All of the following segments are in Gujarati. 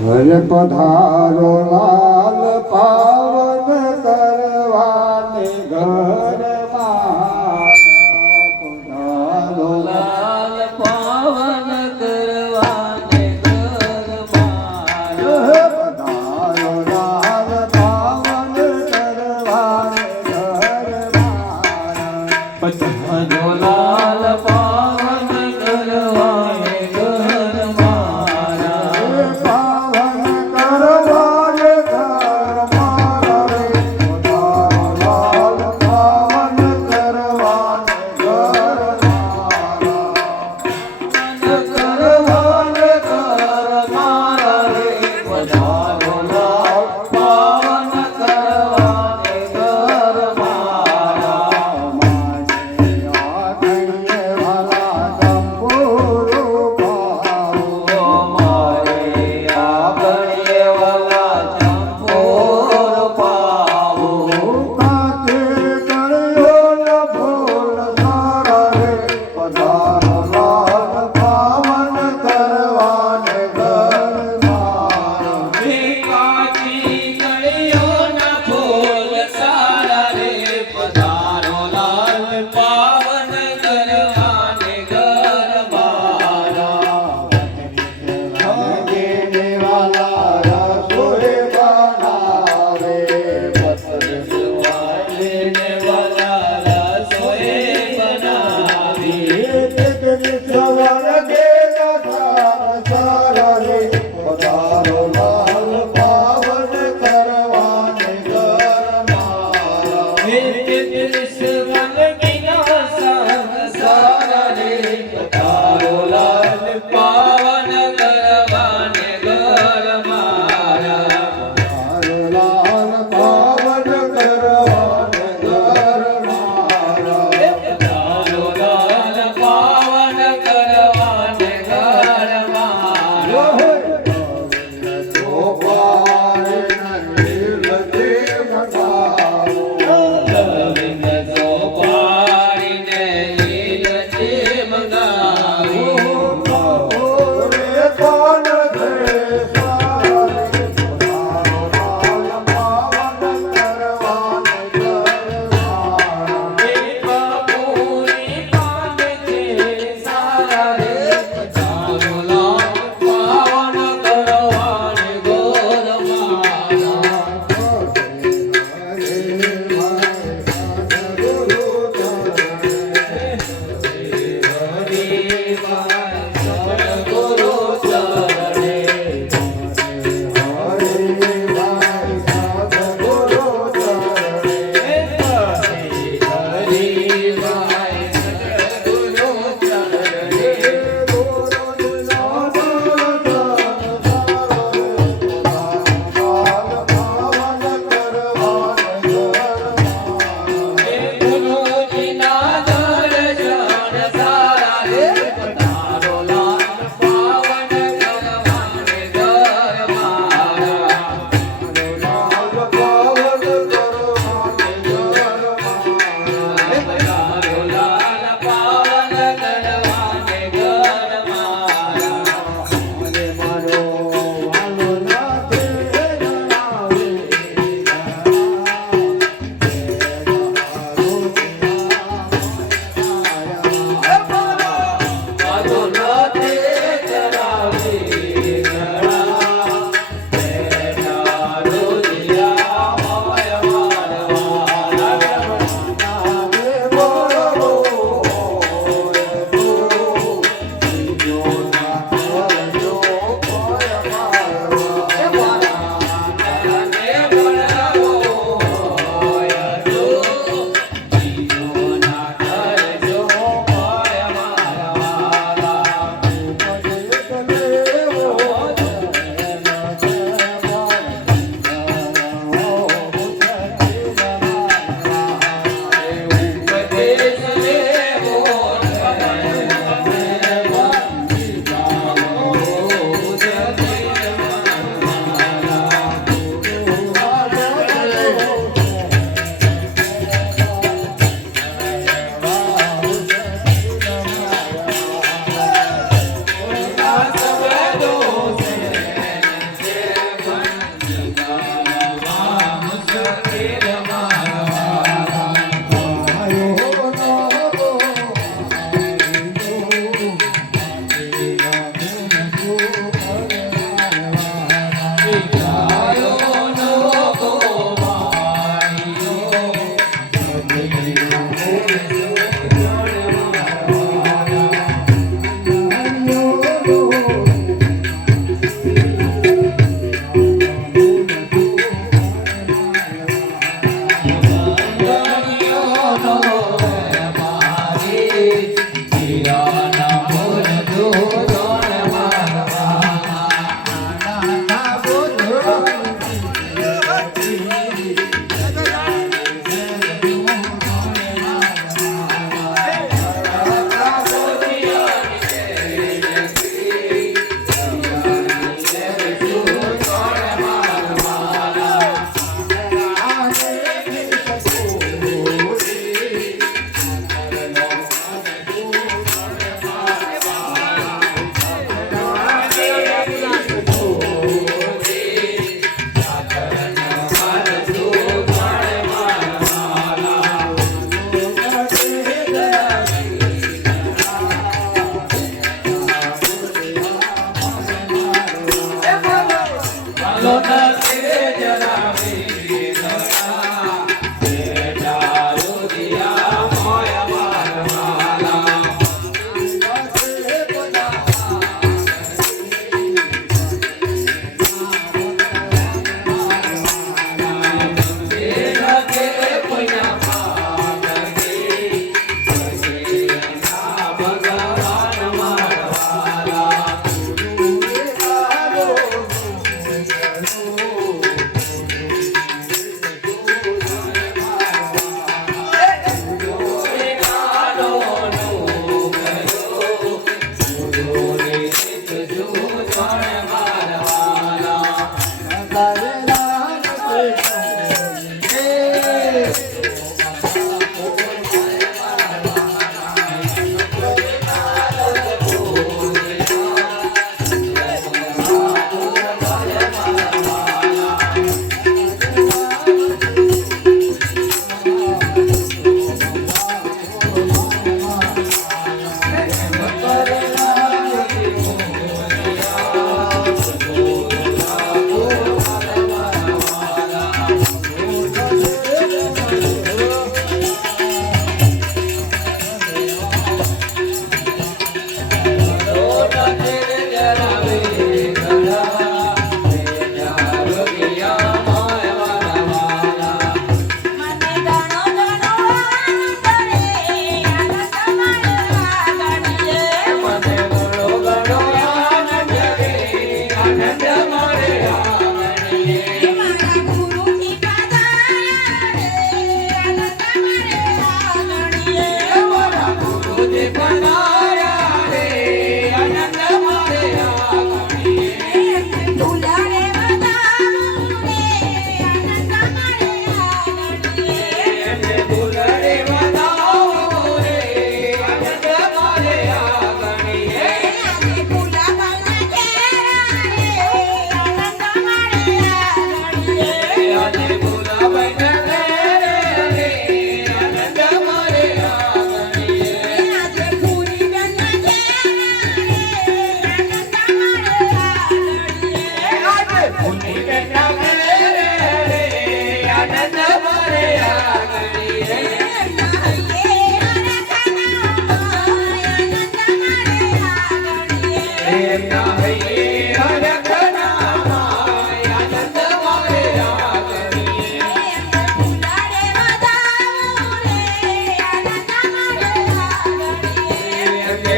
હરે પધારો લાલ પાવન It's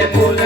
de